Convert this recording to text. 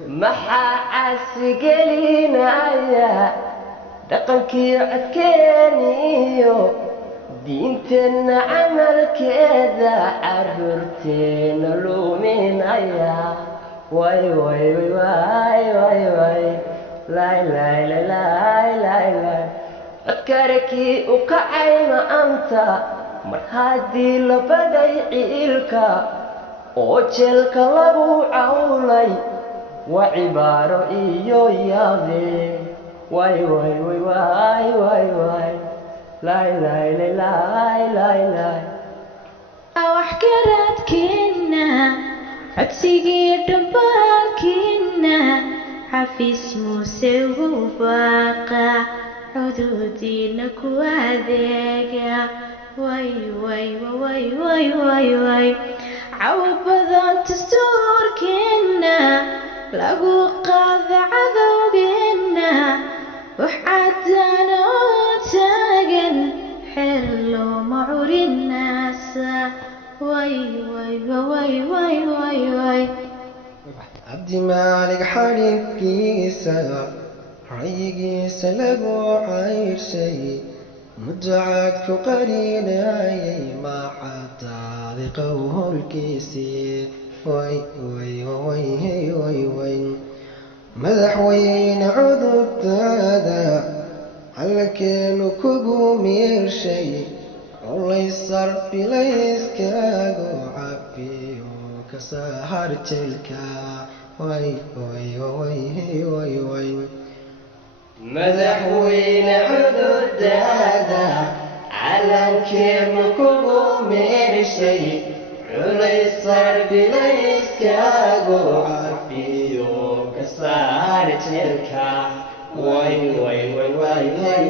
maxaa casgelinaya dhaqankii codkeeniyo diinteenna camalkeeda caruurteena luminaya way way way way way lay lay lay lay lay lay codkarakii u kacay maanta mar haddii la baday ciilka oo jeelka lagu cawlay waa cibaaro iyo yaabe way way way way way way lay lay lay lay lay lay wax karadkeena codsigii dhambalkeena xafiis muuse ugu baaqa xuduudiina ku adeega way way way way way way cawd badan dastuurkeena lagu qaada cadowgeena wax cadaan oo taagan xeer looma curin naasa way way way way way way cabdi maalig xadhiggiisa rayigiisa lagu cayshay mudacad ku qarinayay maxadaaday qowlkiisii way way way way way madaxweyne cudubtaada halkeenu kugu miirshay culaysar bilayskaagu cabiyo ka saar jeelka way way way way way madaxweyne cudubtaada calankeenu kugu meershay culaysar bilayskaagu cabiyo ka saar jeelka way way way way way